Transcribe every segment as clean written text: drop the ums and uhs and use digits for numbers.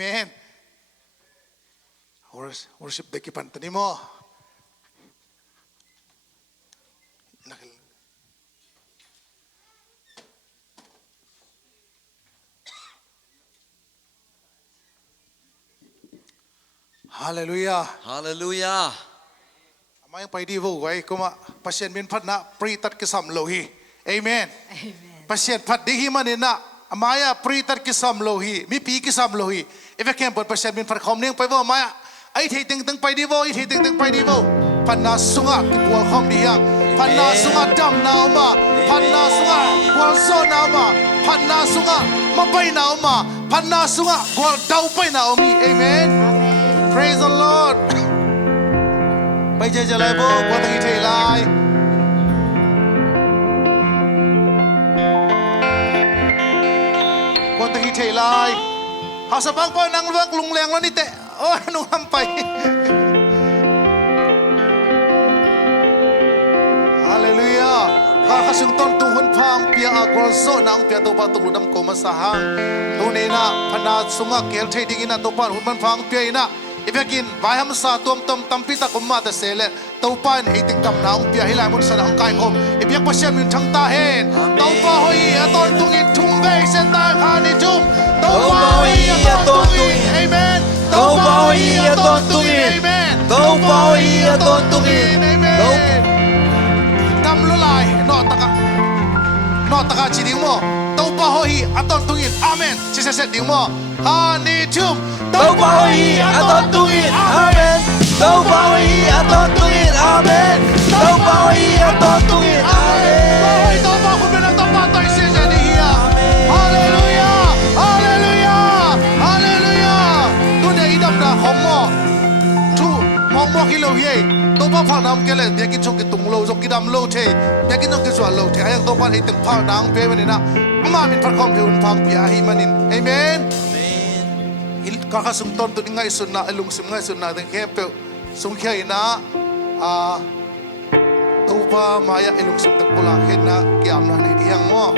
Amen. Worship beki pantani mo. Hallelujah. Hallelujah. Amay pay di vo gay kuma pasien min phat na pri tat ke sam lohi. Amen. Amen. Pasien phat di hi manina amaya pri tat ke sam lohi mi pi ke sam lohi. If kem pot pasien min phat khom ning pai vo maya ai thei ting teng pai di vo ai thei ting teng pai di vo. Phat na sunga ki pual khom di yang. Phat na sunga dam na ma. Phat na sunga pual so na ma. Phat na sunga ma pai na ma. Phat na sunga pual dau pai na mi. Amen. Praise the Lord. Bây giờ lại vô qua từng thể lại. Qua từng thể lại. Họ sẽ băng băng năng vác lung leng lo nít tệ. Ôi nung hăm bay. Hallelujah. Cả các sung tôn tung hun phang pia agol so nang pia tu ba tu ludam ko masahang. Tu ni na phana sunga kel thei ding ina tu pan hun man phang pia ina. Ibekin bayam sa tom tampita kumma ta sele taupan hiting kam naung pia hilai mun sana kai kom ibyak pasya min thang ta hen taupa hoi aton tungin thumbe sen ta khani tum taupa hoi aton tungin amen taupa hoi aton tungin amen taupa hoi aton tungin amen kam lu lai no taka chi ding mo taupa hoi aton tungin amen chi se ding mo khani tum taupa hoi aton tungin amen taupa hoi aton tungin amen taupa hoi aton tungin amen taupa kun ben taupa tai se jadi hiya hallelujah hallelujah hallelujah dunia idam na khomo tu mong ki lo ye taupa phang nam ke le de ki chok ki tung lo jok ki dam lo the de ki nok ki zwa lo the ayang taupa hi teng phang dang pe manina ama min phar khom phun phang pia hi manin amen kaka sung ton tu ngai sun na elung sim ngai sun na teng khem pe sung khai na taupa maya elung sim teng pula khen na kiam na ni diang mo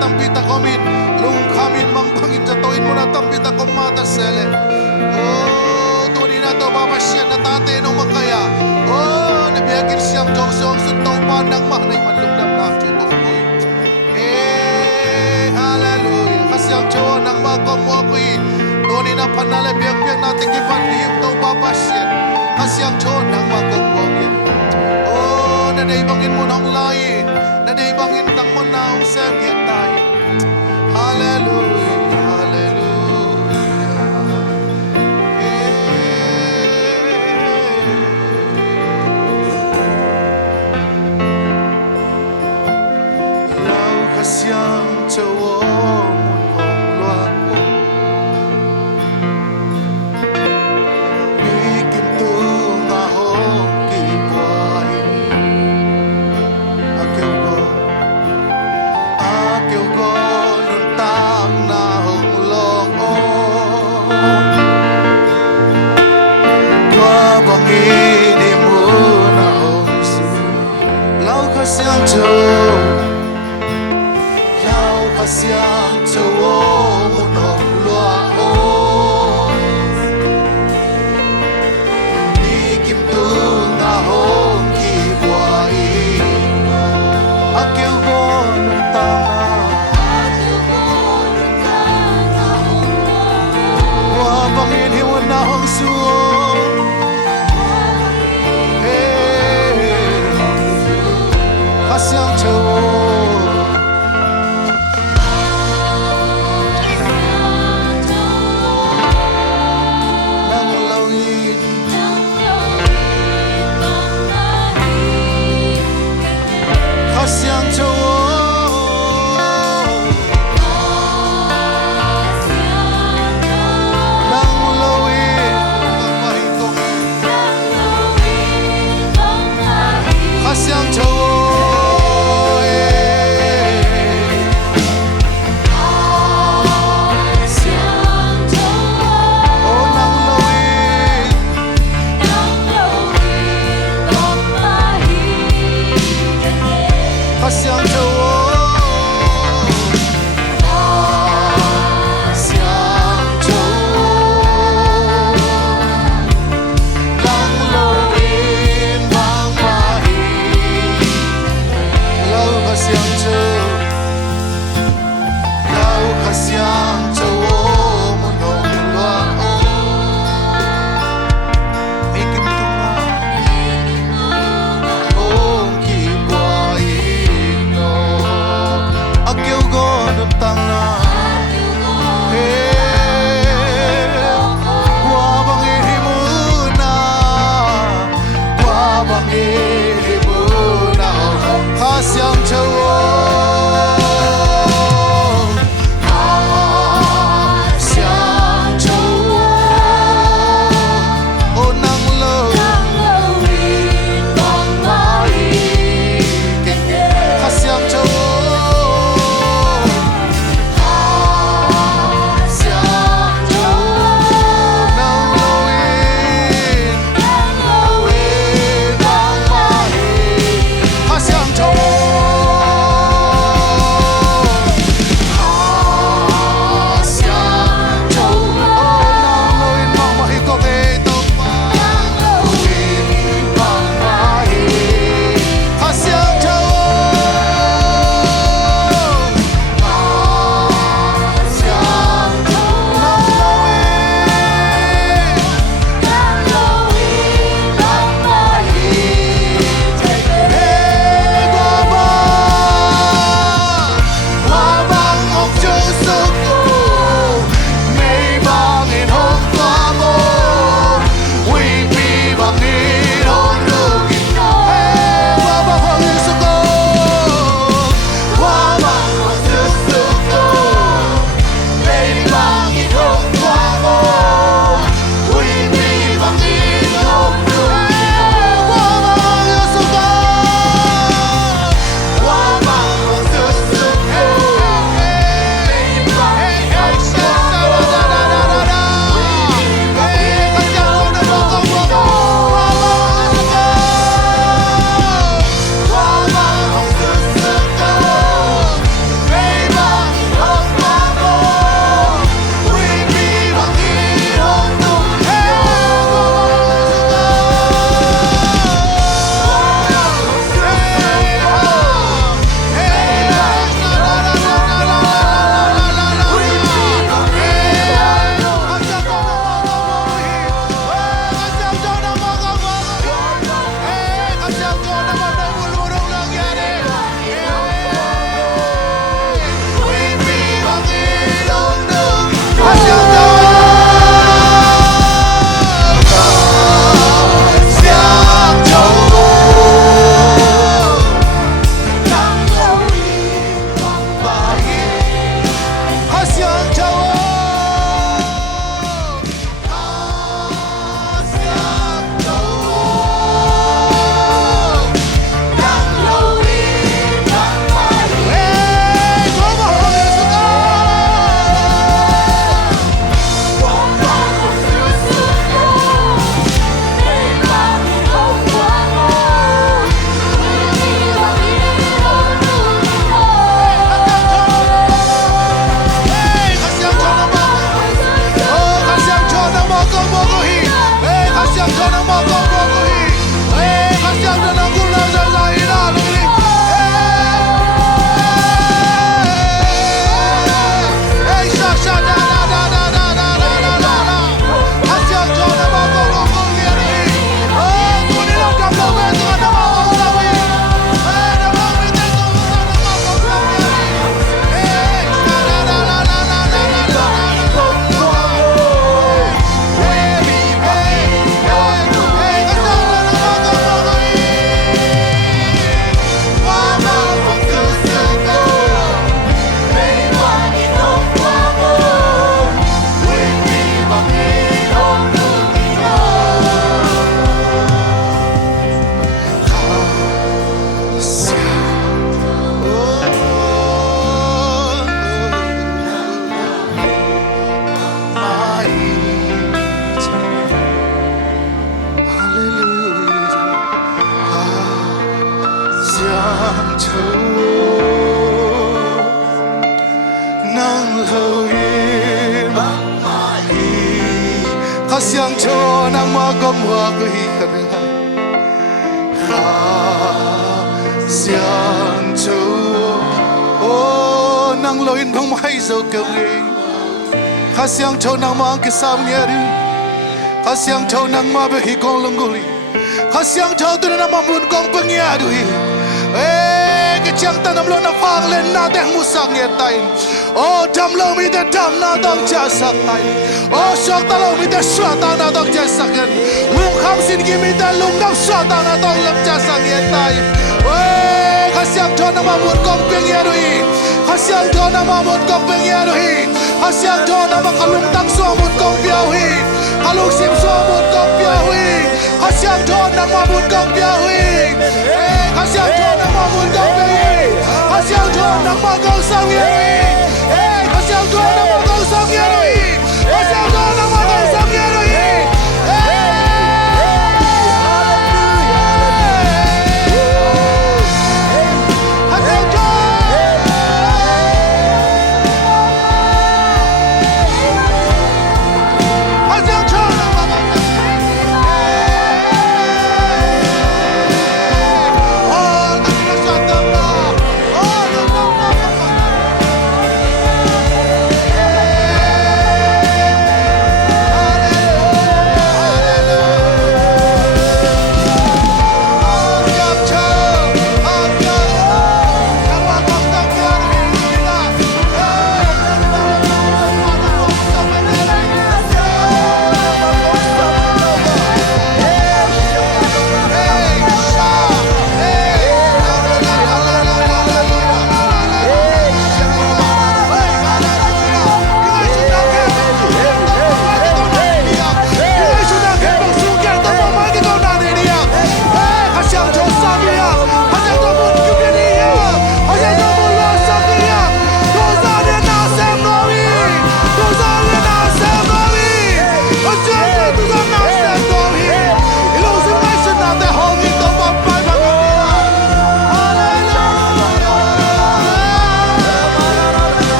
tampita komin lung kamin mangpangin jatoin mo na tampita komata sele oh tuni na to babasyan na tate nung makaya oh nabiyagin siyang jongsong suntaw pa ng mahnay manlugdam na chutong koy hallelujah kasyang chon ng magkamuakoy tuni na panala biyag-biyag natin kipanliyong to babasyan kasyang chon ng magkamuakoy oh nanaibangin mo ng lain nanaibangin tang mo na ang semyat tayo hallelujah hallelujah lau kasyang chawo munong luako bikin tu ngahong kipuay akil ko nuntang na hong loko Kwabangin mo na hong su lau kasyang chawo munong luao Ikim tu na hong kibuay Akil ko nuntang Wabangin hiwan na hong suong kasyang siang cho nang ma gom wa ko hi ka ring hai kha siang cho o nang loin bang mai zo ka ri kha siang cho nang ma ke sam nge ri kha siang cho nang ma be hi kong long guli kha siang cho tu na ma mun kong pang ya du hi cái chiang ta nằm luôn nó phang lên na đen mu sang nghe tay ô đam lâu mi ta đam na dong cha sắc tay ô sắc ta lâu mi ta sắc ta na dong cha sắc gen lung kham xin gi mi ta lung dong sắc ta na dong lam cha sắc nghe tay ôi khá xiang cho nó mà muốn công binh nghe rồi khá xiang cho nó mà muốn công binh nghe rồi khá xiang cho nó mà lung tăng số muốn công biểu hi khá lung sim số muốn công biểu hi khá xiang cho nó mà muốn công biểu hi khá xiang cho nó mà muốn công biểu hi khá xiang cho nó mà công sang nghe rồi khá xiang cho nó mà công sang nghe rồi khá xiang cho nó mà công sang nghe rồi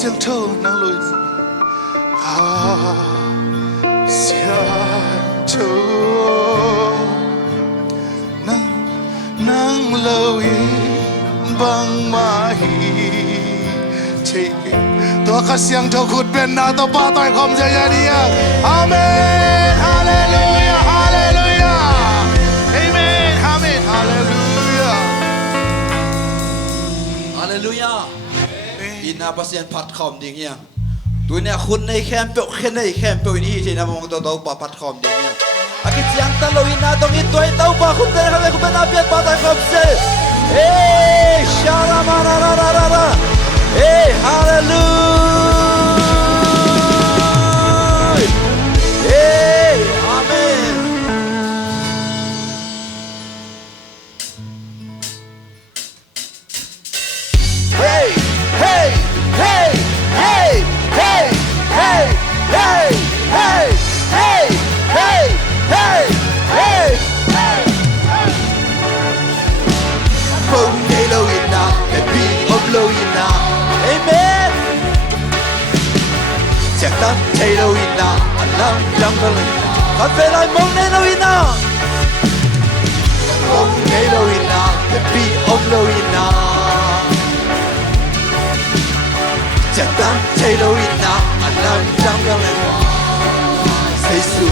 xiang thâu nang lôi xiang thâu nang lôi bang ma hi chê tua khá xiang thâu khut bên na tua ba toi khom ja ya dia amen hallelujah hallelujah amen amen hallelujah hallelujah na pasien pat khom ding ya tu ne khun nei khem pe khen nei khem pe ni che na mong to pa pat khom ding ya aki chiang ta lo ina dong i toi tau pa khun te ha ku ben a piat pa ta khom se shala ma ra ra ra ra hallelujah amen hey hey hey hey hey hey hey hey hey hey hey hey Bông ngày lâu in na cái bi ôm lâu in na amen chắc chắn thấy lâu in na anh làm chẳng có lần thật về lại mong ngày lâu in na bông ngày lâu in na cái bi ôm lâu in na chắc chắn thấy lâu in na anh làm chẳng có lần say sưa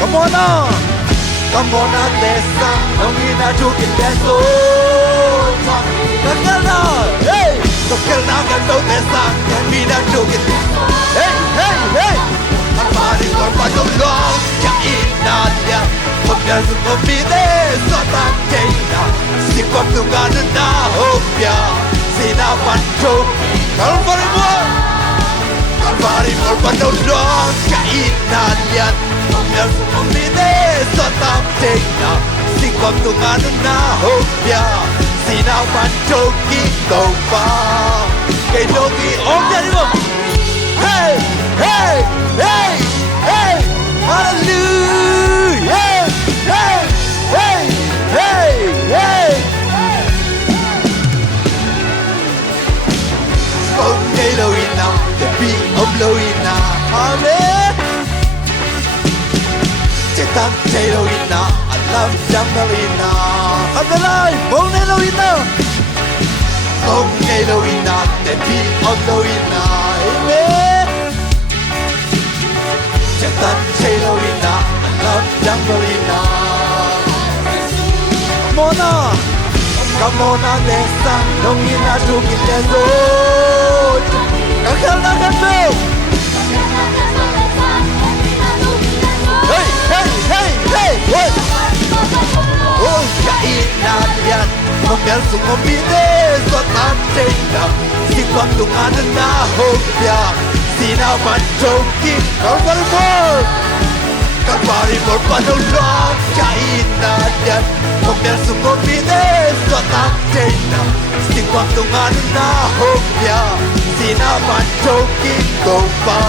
come on now come on now desa nong ina chukin deso Kakana hey Kakana kanto desa ina chukin hey hey hey Almari kon patong long kya ina ya Hopya zuko mide sota keina Sikop tungana na hopya Sina pancho Kalvari mo patong long kya ina ya không nhớ sự không biết thế so tam thế nào xin con tung ăn na hôm ya xin nào bạn trâu kí cầu ba cái đôi khi ôm ra đi không hey hey hey hey hallelujah hey hey hey hey hey ông đây lâu ina để bị ông lâu ina amen chỉ tạm thấy lâu ina làm chẳng lâu ina không thể lại ông đây lâu ina ông đây lâu ina để bị ông lâu ina amen chỉ tạm thấy lâu ina làm chẳng lâu ina Mona Come on out there, son. Don't get not to get that road. Come on, let's go. Hey, hey, hey, hey, what? Oh, cái nát nhạt, không biết sung không biết thế, so tan trên nào. Xin quăng tung ăn na hôm ya, xin nào bạn trâu kín, không có more. Kan bari por pano long kain na yan Kung meron mo bides so takena Sing wang tungan na hopya Sinaman choking ko pa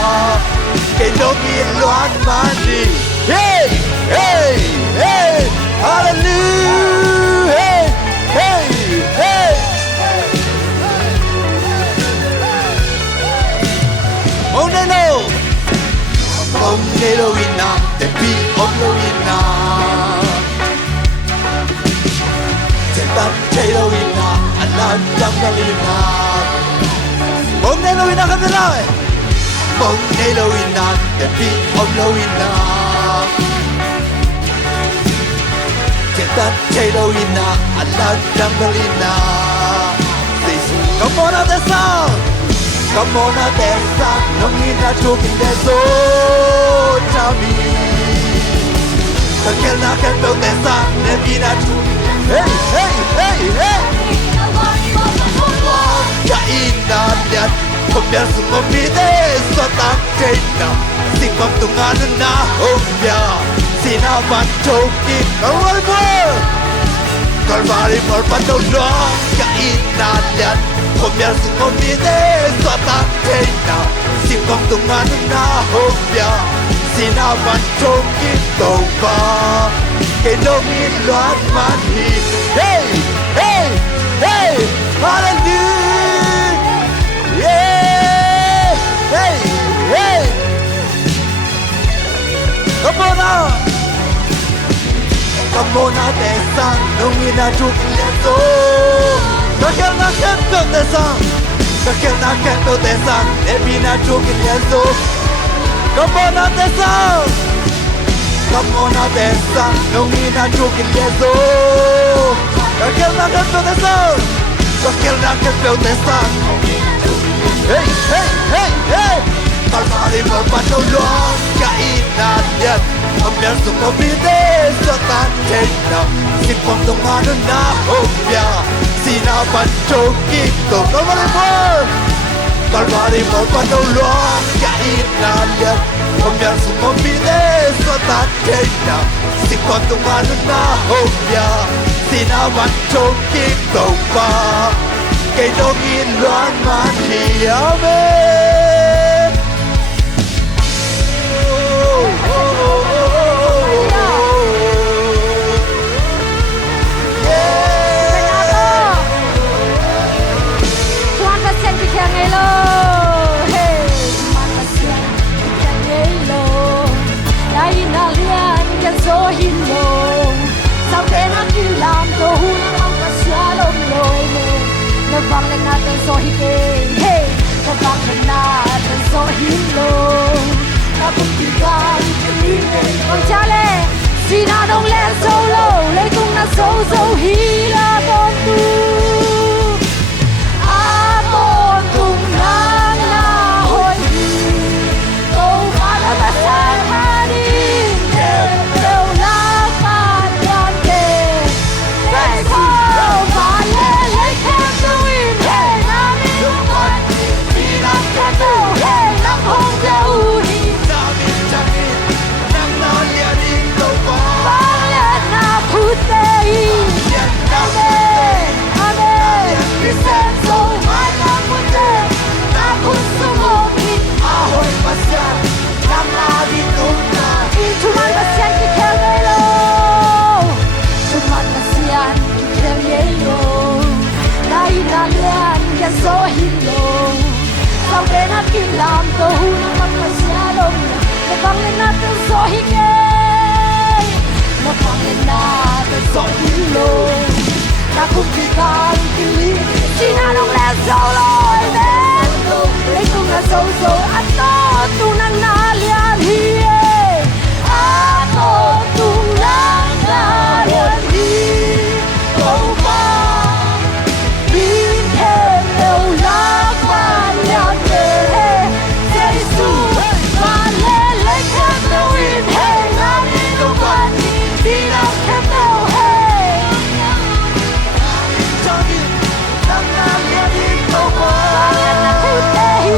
Kay longin luan mani Hey, hey, hey Hallelujah Hey, hey, hey Oh no no Ông nghe lâu ina, để bị ông lâu ina Trên tâm thấy lâu ina, anh làm chẳng lâu ina Ông nghe lâu ina không thể nói Ông nghe lâu ina, để bị ông lâu ina Trên tâm thấy lâu ina, anh làm chẳng lâu ina Come on out the sound Come on out there, son. No need not to be there, so tell me. I can build that son. Let me not to. Hey, hey, hey, hey. Kain na yan. Không biết sự không biết thế, so tăng trên nào. Xin không tung ăn na hôm ya. Xin nào bạn trâu kín, không có more. Calvary por pato long, kain na yan. Không biết sự không biết thế, so tăng trên nào. Xin không tung ăn na hôm ya. Xin nào bạn trông kín cầu ba. Cái đông in loạn man hi. Hey, hey, hey, hallelujah. Yeah, hey, hey. Come on now. Come on out there, son. Đông in na chụp lên số. Các em đã khen tượng tại sao? Các em đã khen tượng tại sao? Để bị na chua kinh验số. Come on out there, son. Come on out there, son. Nông nghi na chua kinh验số. Các em đã khen tượng tại sao? Các em đã khen tượng tại sao? Hey, hey, hey, hey. Calvary por pato long, kain na yan. Không biết dùng không biết thế, so tan trên nào. Xin quang tung ăn na hôm ya. Xin nào bạn trâu kín cầu Calvary por Calvary por pato long, kain na yan. Không biết dùng không biết thế, so tan trên nào. Xin quang tung ăn na hôm ya. Xin nào bạn trâu kín cầu ba. Cái đông in loạn man hi amen. vang lên na tên so hi ke hey ta vang lên na tên so hi lo ta cũng chỉ ga đi con cha lê si na đông lên solo lấy tung na so hi la con tu a con tung na na hoi câu ca la ta sa ha đi đều la pa con ke để con pa le lấy khem tu im hey na mi con mi na khem tu hey na hong jau hi Na min changin nang na gian gió hin lồng sau đây nó kim làm tôi nó mất mà xa lồng để vang lên nát tiếng gió hi kê nó vang lên nát tiếng gió hin lồng ta cùng đi càng đi chỉ na nông lên sâu lối bên lấy cùng là sâu sâu ăn to tu năng na liền hi ăn to tu năng na liền hi câu vang bin thêm đều lá qua liền về Giêsu và lên lấy khăn đâu in hey na đi đâu qua đi đâu khăn đâu hey cho đi đang na liền đi câu vang na khu tây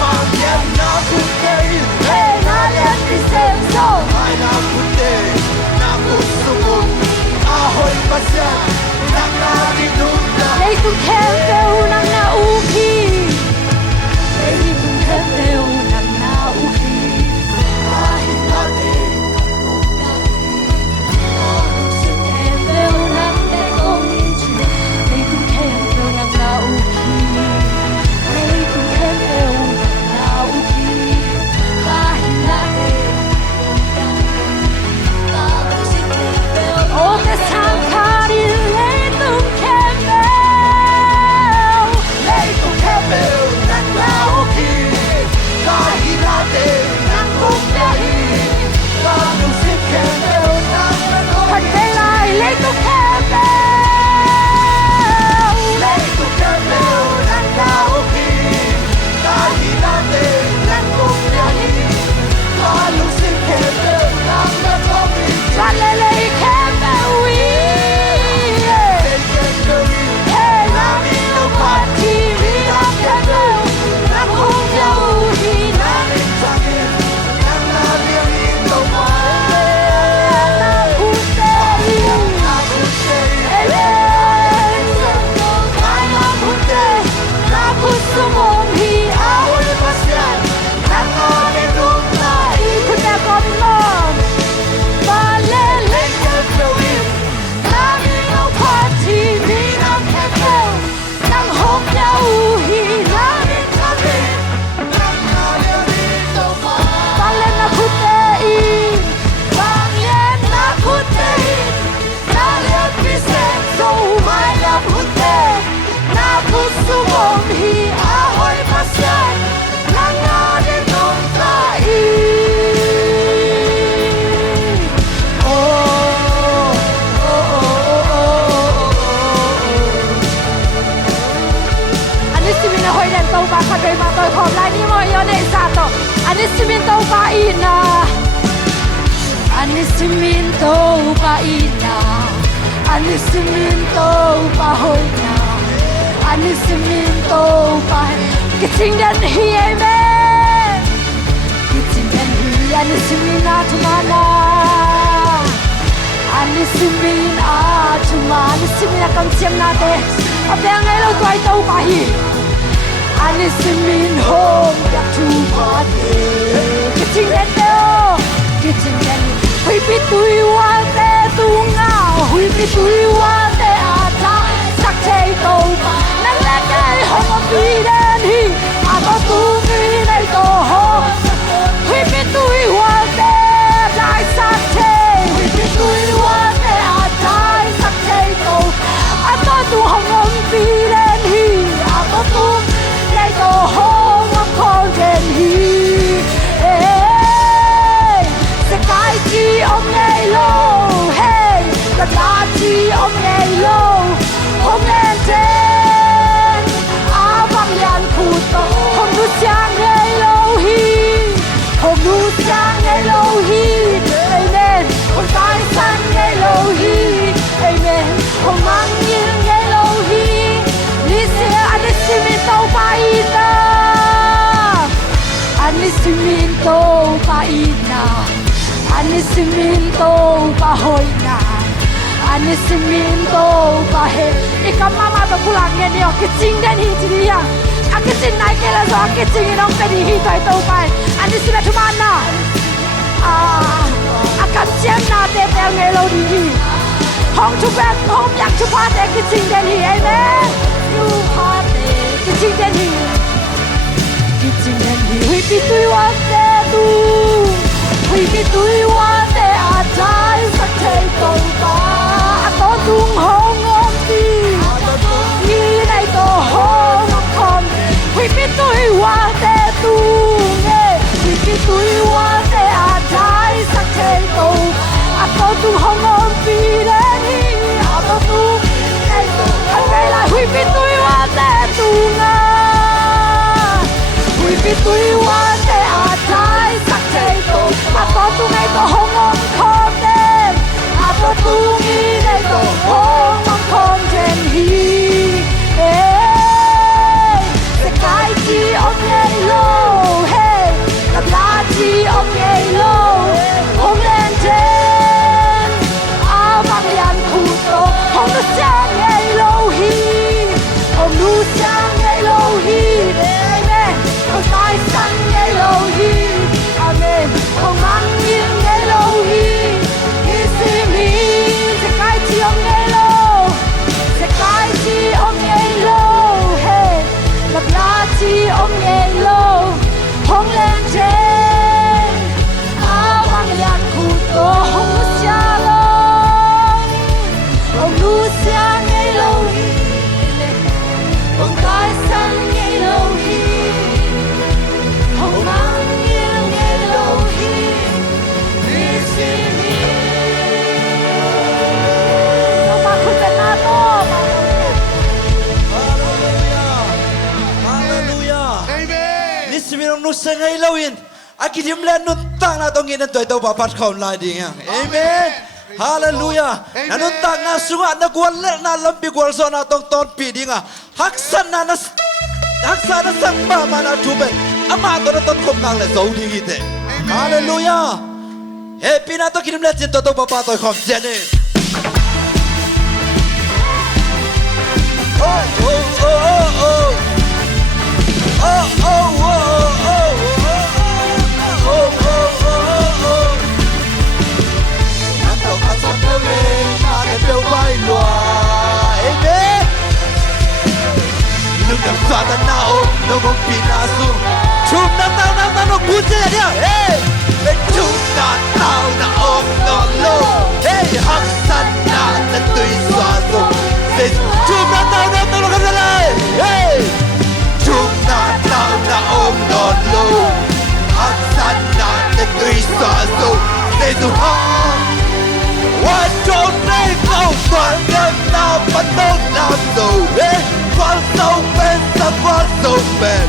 vang na khu tây hey na liền đi xem sâu ai na khu tây na khu sung ahoy pasya nang na di duda lấy tung khem đều nang na u khi lấy tung khem đều nang na u khi ai na di khem đều nang để con đi chơi lấy tung khem đều nang na u khi lấy tung khem đều na u khi ai na đi ô thế sang khá đi lấy tung khem đều lấy tung khem đều nang na u khi kai na de nang kum dai ka nu sit khem đều nang na thật thế lại lấy tung khem đều lấy tu khem đều nang na u ki kai na de nang kum dai ka nu sit khem đều nang na ko mi và lấy khem đều ý khem đều hey na đi đâu qua thì vì nó khem đều nó không nhau thì nó cha ki nang na de ni to ma là khu tây na ku se Amen ai là khu tây là khu sông ôm hi áo ahoy pasya nang na di duda khu tây con mòn và lên lấy khem đều là đi đâu qua thì vì nó khem đều đang hôn nhau hi là đi cha ki nang na de ni to ma vang lên là khu tây vang lên là khu tây là lên vì xem dấu mai là khu tây là khu sông ôm hi ahoy pasyan là ngã đến đông ta y anh ấy xin mình hồi đèn tàu bạc và đời mà tôi khom lại đi mọi yếu để giả tổ anh ấy xin mình tàu bạc in à anh ấy xin mình tàu bạc in à anh ấy xin mình tàu bạc hồi à anh ấy xin mình tàu bạc cái tình đàn hi em cái tình đàn hi anh ấy xin mình à thu mana anh ấy xin mình à thu mana anh ấy xin mình à cầm chiêm na te ở bên ngay lâu tuổi tàu bạc hi anh ấy xin mình home gặp thu bạc cái tình đàn đâu cái tình đàn hui bị tui hoa te tu ngao hui bị tui hoa te à ta sắc chế tàu nắng lẽ cái hông có đi đến hi à có tu đi đây tổ hồ hui bị tui hoa te lại sắc chế hui bị tui hoa te à ta sắc chế tàu à có tu hông có đi đến hi à có tu đây tổ hồ mà có đến hi sẽ cái chi ông ngày lâu hey là ta chi ông ngày lâu hôm nay trên áo vàng nhàn khu tổ hôm nu sang ngày lâu hi hôm nu sang ngày lâu hi amen hôm tai sang ngày lâu hi amen hôm mang nghiêng ngày lâu hi lý sẽ anh ấy xin mình tàu bay ta anh ấy xin mình tàu bay na anh ấy xin mình tàu bay hồi na anh ấy xin mình tàu bay ikam mama to pulang nghe đi cái chính đến hi chỉ à cái chính này cái là do cái chính nó phải đi hi tới tàu bay anh ấy xin mình thu mana cầm chém na để theo nghe lâu đi hong chu bẹt hong yak chu pa để cái chính đến hi amen you pa để cái chinh đen hi cái chinh đen hi hui bị tui hoa tê tu hui bị tui hoa tê à trái sắc thế cầu ta có tung hông ôm đi như này tổ hông không hui bị tui hoa tê tu nghe hui bị tui hoa tê à trái sắc thế cầu có tung hông ôm đi đến hi có tung này tổ anh về lại hui bị tui hoa tê tu nga hui bị tui hoa tê à trái sắc thế cầu có tung này tổ hông ôm không đêm có tung đi này tổ hông ôm không trên hi sẽ cái chi ông nhảy lô làm lá chi ông nhảy lô ông lên trên vang lian thủ tổ ông nu sang nhảy lô hi ông nu sang nhảy lô hi amen ông tai sang nhảy lô hi amen ông mang nghiêng nhảy lô hi hi si mi sẽ cái chi ông nhảy lô sẽ cái chi ông nhảy lô lập lá chi ông nhảy lô hông lên trên vang lian thủ tổ ông nu xa lông ông nu xa nhảy lô hi ông tai sang nhảy lô hi ông mang nghiêng nhảy lô hi hi si mi nó mà không phải là nó mà Hallelujah. Nisimiram nu sangai lawin. Akidim len nun tang na tongin na toy to papat khom lai ding. Amen. Hallelujah. Na nun tang na sunga na gwal na lambi gwal so na tong ton pi ding. Haksan na sang ba ma na tuben. Ama to na ton khom nang le zo ding ite. Hallelujah. Happy na to kidim len to to papat toy khom jene. Oh oh oh oh. Oh oh oh oh oh oh oh oh. Nắng đầu cắt sóng leo lên, ta để bêu bay loa. Amen. Lúc nằm xoa ta na ôm, nó không bị na sung. Chum na nó cuốn thế nhá. Hey, bên chum na ôm nó lô. Hey, hắc san na tươi xóa sung. Chum na nó không ra lại. Hey. Chum na ôm non lô hắc san na tươi xóa sâu để dù hăng hoa trốn đây không toàn đêm nào vẫn đâu làm dầu bên quan sâu bên sang quan sâu bên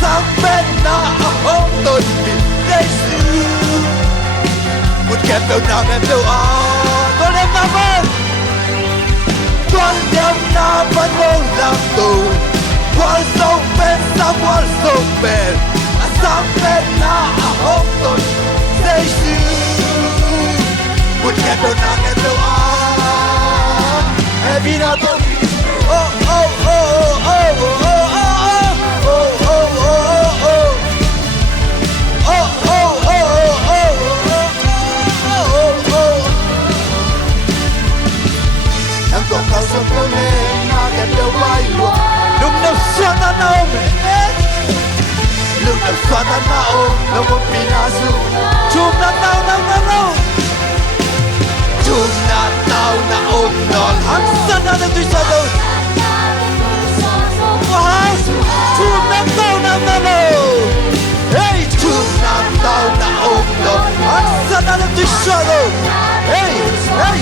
sang bên na hông tôi bị gây sự một kẹp đâu nào em đâu tôi đem cảm ơn toàn đêm na vẫn đâu làm dầu quan sâu bên sang quan sâu bên sang bên na hông tôi dây sư một kẹp đâu nào em đâu em bị nào tôi oh oh oh oh oh oh oh oh oh oh em còn cao sông cao lên na em đâu bay luôn lúc nào xoa ta na ôm lúc nào xoa ta na ôm nó không bị na su chum na tao chum na tao na ôm non hắc san na tươi sao đâu wow chum na tao na hey chum na tao na ôm non hắc san na tươi sao đâu hey hey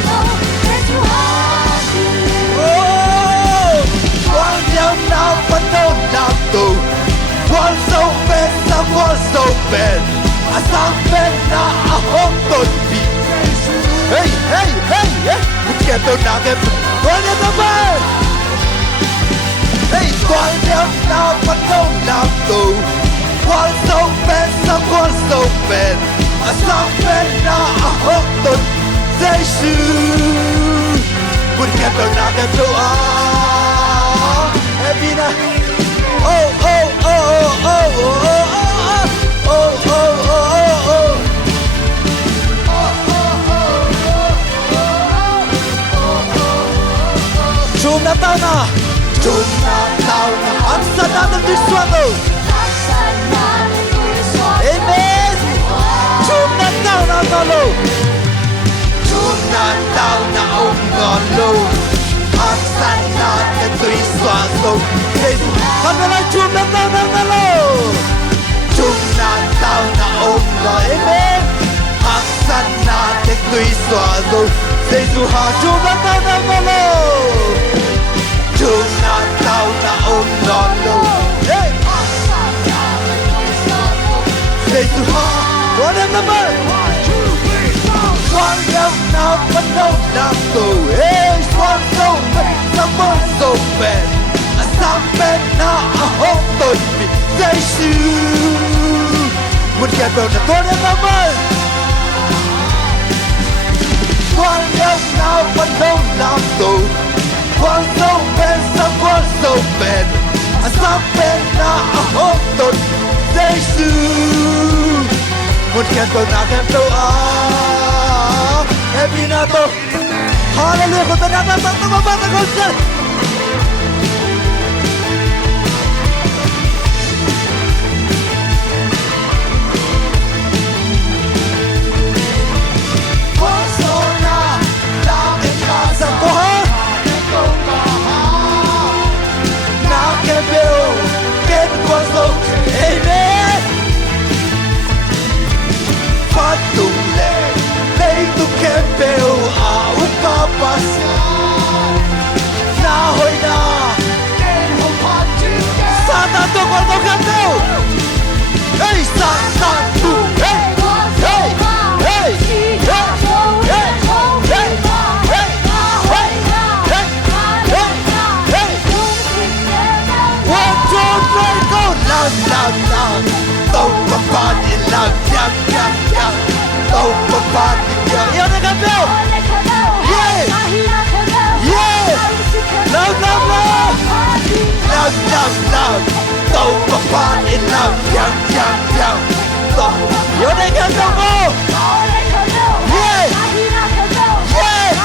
quan nhau nào vẫn đâu làm tù quan sâu bên sang quan sâu bên sang bên na hông tôi bị hey hey hey hey một kẹp đâu nào kẹp quan nhau ta bên hey quan nhau nào vẫn đâu làm tù quan sâu bên sang quan sâu bên sang bên na hông tôi dây sư một kẹp đâu nào kẹp đâu Evina oh oh oh oh oh oh oh oh oh Chum na tao na Chúng ta tạo na hak sana ng diswado. Amen. Chúng ta tạo na ngolo. Chúng ta tạo na ông ngolo. Hak sana ng diswado. Kanalang chúng ta tạo na ngolo. Chúng ta tạo na ông ngolo. Amen. Hak sana ng diswado. Giêsu ha chúng ta tạo na ngolo. Chúng ta tạo na ông ngolo. Giêsu ha, con em năm ơi, con em nào vẫn đâu làm tù, con sâu về, sao vẫn sâu về, sao bên na hốt tôi vì Giêsu, muốn kẹt vào là con em năm ơi, con em nào vẫn đâu làm tù, con sâu về, sao vẫn sâu về, sao bên na hốt tôi Giêsu. Muốn khen tôi na khen tôi Ebinato Hallelujah con tôi đang tăng tôi mà bắt con chân Hosanna la en casa coja na que veo que cuando amen Fatule, lấy tu kempeu a ukapasia na hoina Satan tu guardo kempeu Hey Satan tu hey hey hey hey hey hey One, two, three, go! Love, love, love. Tàu mà ba đi làm nhang nhang nhang. Tàu mà ba đi nhang. Yêu này cầm đâu? Yeah, yeah. Love, love, love. Love, love, love. Tàu mà ba đi làm nhang nhang nhang. Tàu. Yêu này cầm đâu không? Yeah, yeah.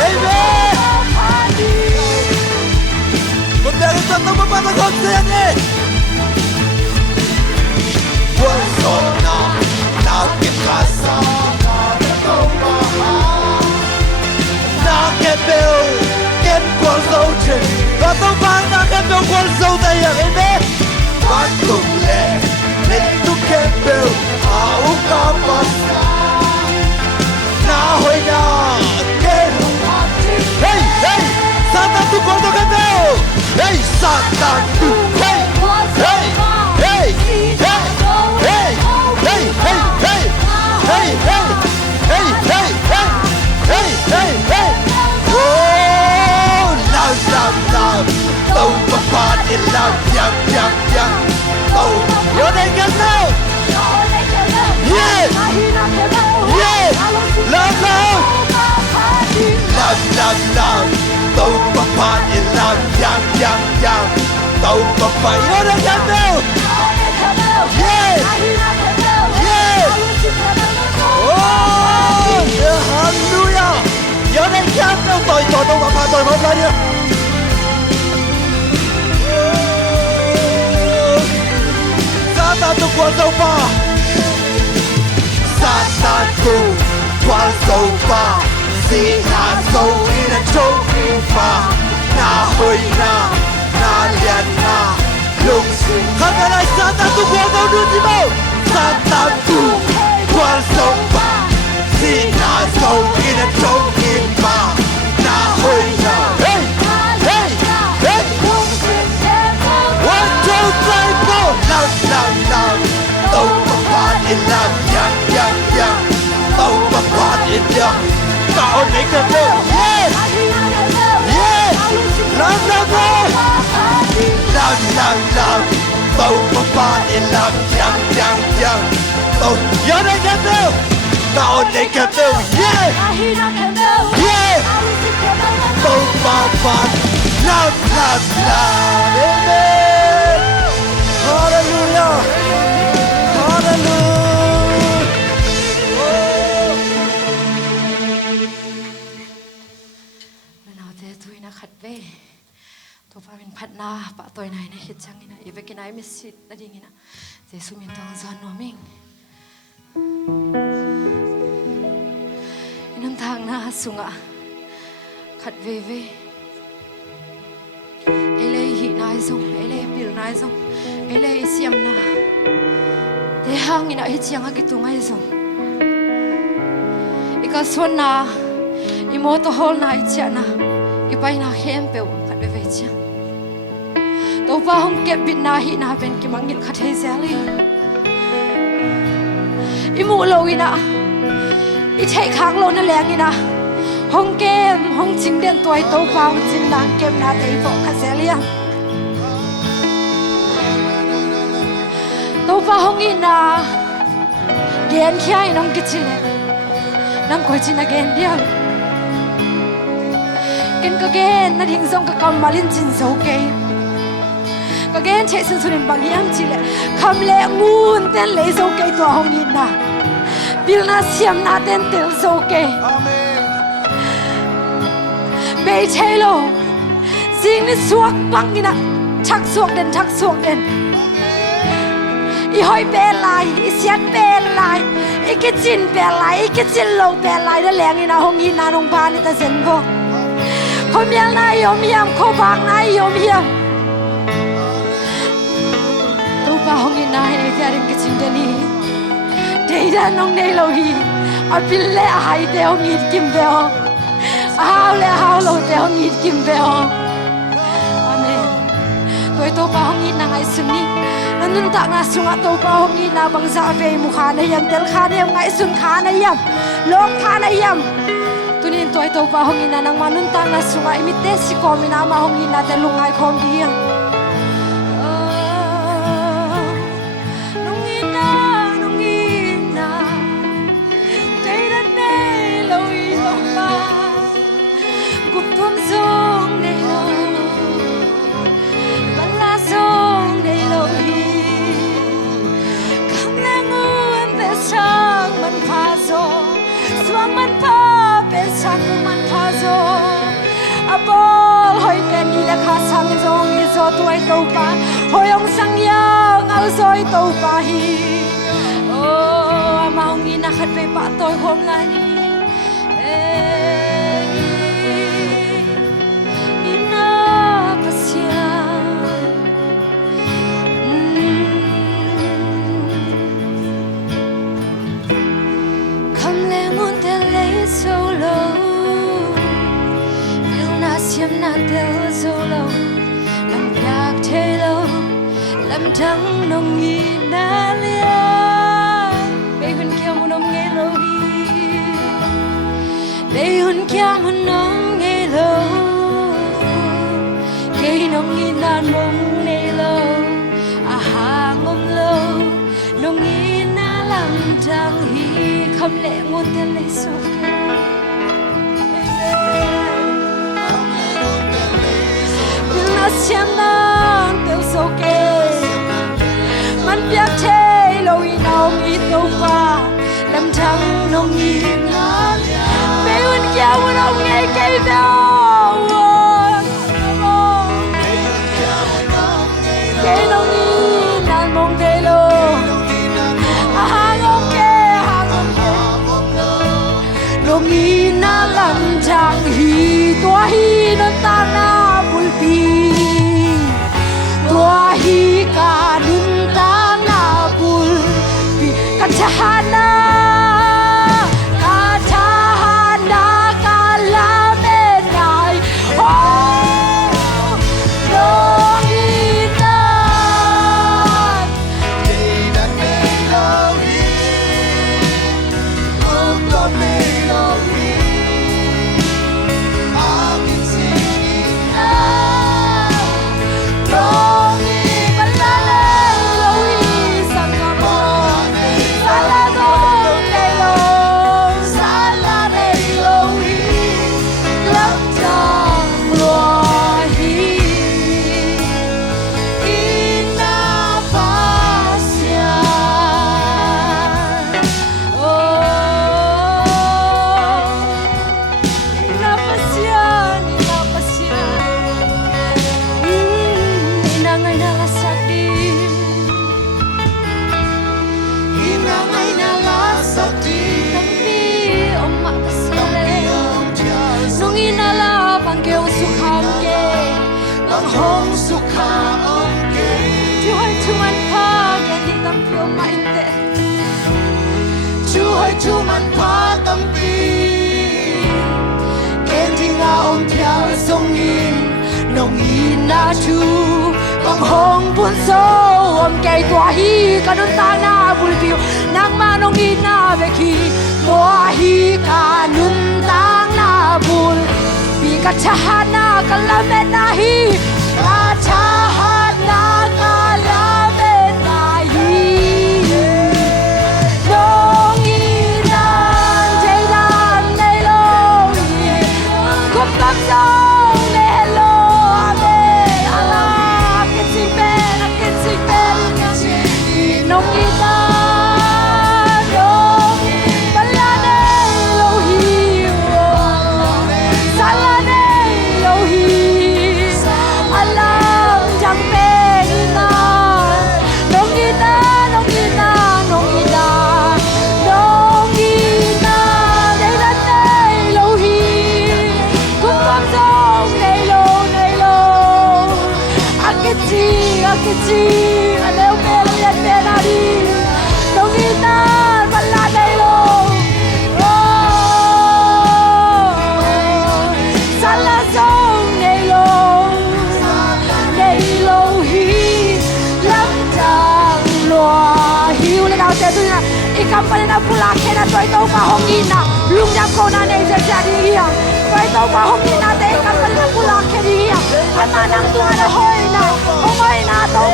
Amen. Con bé cái tàu mà ba nó không tiền đi. Persona na que casa na que veo que qual dấu chân và tao mang na que veo qual dấu tay à em bé bắt tung lệ lên tu que veo a u capas na hoy na que hey hey Satan tu corto que veo hey Satan tu hey hey hey hey Hey, hey, hey, hey, hey, hey, hey, hey, hey, hey, hey, oh, love, love, love, tàu mà ba đi làm yang yang yang, tàu, vô đây gần nào, yeah, yeah, love, love, love, love, love, tàu mà ba đi làm yang yang yang, tàu mà ba vô đây gần nào. Yeah! Yeah! Oh! Yeah, hallelujah! Giờ này khác đâu tội đâu mà phá tội không lại đi. Satan tu quan sâu pa. Satan tu quan sâu pa. Si na sâu in a choking pa. Na hơi na liền na. Lúc hằng ngày Satan tu quan sâu đưa gì đâu. Satan tu quan sâu pa. Si na sâu in a choking pa. Na hơi na. Hey, hey, hey. 1, 2, 3, 4. Love, love, love. Tàu mà phát in love, yang, yang, yang. Tàu mà phát in yang. Cậu này cần đâu. Yeah, yeah. Love, love, love. Love, love, love. Tàu mà phát in love, yang, yang, yang. Tàu, giờ này cần đâu. Cậu này cần đâu. Yeah, yeah. Tàu mà phát. Love, love, love. Amen. Hallelujah. Hallelujah. Nào thế tôi na khát về to pa min phat na pa toy nai na hit chang ina ibe kinai mi sit na ding ina jesu min tong zon no ming inam thang na sunga khat ve ve ele hi nai zong ele pil nai zong ele siam na te hang ina hi chiang ha ki tu ngai zong ika son na imo to hol na i chia na i pai na hem pe khat ve ve chia to pa hong ke bit na hi na ben ki mangil khat he zali i mu lo ina i thei khang lo na leng ina hong kem hong ching den toy to pa hong chin lang kem na te fo kha zelia to pa hong ina gen khia inong ki chile nang ko chin again dia ken ka gen na ding song ka kam malin chin so ke ka gen che sun sun bang yang chile kham le mun ten le so ke to hong in na bil na siam na ten tel so ke Amen. be chelo sing ni suak bang ina chak suak den i hoi be lai i siat be lai i ke chin be lai i ke chin lo be lai da leng ina hong in na nong ba ni ta zen bo khom yang na yom yam kho bang na yom yam tu ba hong in na ni ja ring ke chin de ni de da nong nei lo hi a pil le a hai de hong in kim be ho a hao lo de hong in kim be ho amen toi to ba hong in na ngai sun ni nanun ta nga sunga to pa hong in na bang za ve mu kha na yam tel kha ne ngai sun kha na yam long kha na yam tunin toi to pa hong in na nang manun ta nga sunga imite si ko mi na ma hong in na te lungai khom bi yang nong in na dei da ne lo i lo pa gup tum song ne lo bala song ne lo hi kam le ngun te sang man pha zo suang man pha pe sang man pha zo abol hoi pen ni la kha sang zong i zo tuai to pa hoi ong sang yang au zoi to pa hi o maung in na khat pe pa toy khom la ni ina pasya kham le mun te le so lo il na siam na te so lo lam yak the lo lam thang nong i na lia be hun kya mun om nge lo hi be hun kya mun om nge lo ke nong i na nong ne lo a ha ngom lo nong i na lam thang hi kham le ngon te le so ke na siam na te so ke man piak the lo i nong i to pa lam thang nong i na be un kya mun om nge ke do ke nong i na mong de lo ha ngom ke nong i na lam thang hi tua hi non ta na bul pi tua hi ka dun ta na bằng hong sukha om ke Chúa ơi Chúa man pha kẻ đi tâm phiêu mạnh tệ Chúa ơi Chúa man pha tâm pi ken thi nga om theo sông in nông in na chu bằng hong buồn sâu om cây tua hi cả đôi ta na bul piu nang ma nông in na về khi tua hi cả nun tang na bul bi cả cha na cả la me na hi cả cha na cả la me na hi nông in na dây đàn này lâu cũng tâm sâu này hello ame ala kitsi pen nông in na nông bala này lâu hi sala này lâu hi ala chẳng pen na nông in na nông in na nông in na nông in na đây là này lâu hi cũng tâm sông này lâu akiti aneu pela nari nông in na bala này lâu sala sông này lâu hi lắm chẳng loa hiu lên nào thế tôi nè ikan pada nak pula kena tuai tau kahong ina lung jam kona nei jadi ia tuai tau kahong ina te ikan pada nak pula kena kata nang tu ada hoi na hoi na tau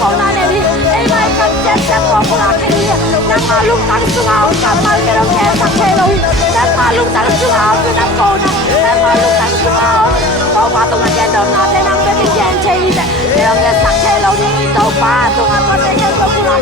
kona nei ei mai kan cek ko pula kena nang malung tang sungau kamal kerong ke sakeloi nang malung tang sungau tu nang kona nang malung tang sungau tau pa tu ngan dom na te nang be yen chei de kerong ke sakeloi ni tau pa tu ngan ko te yen ko pula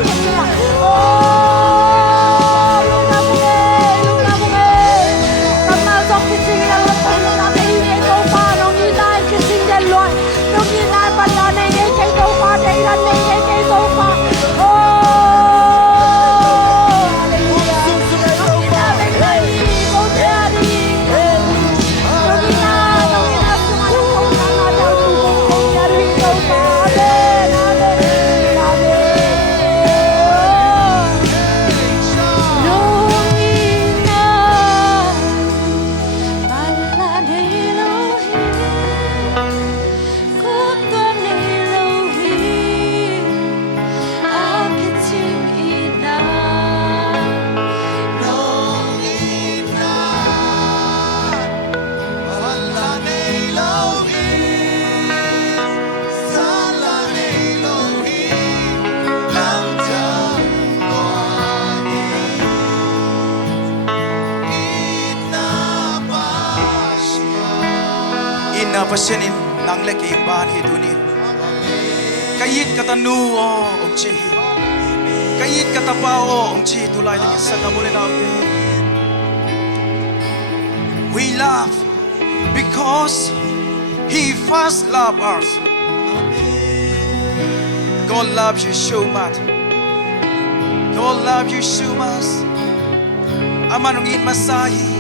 kena pasyanin nang leki ban hidunin kayit katanu o om chi kayit katapao o om chi tulay din sa kamulin natin. We love because He first loved us. God loves you so much. God loves you so much. Amanungin masahi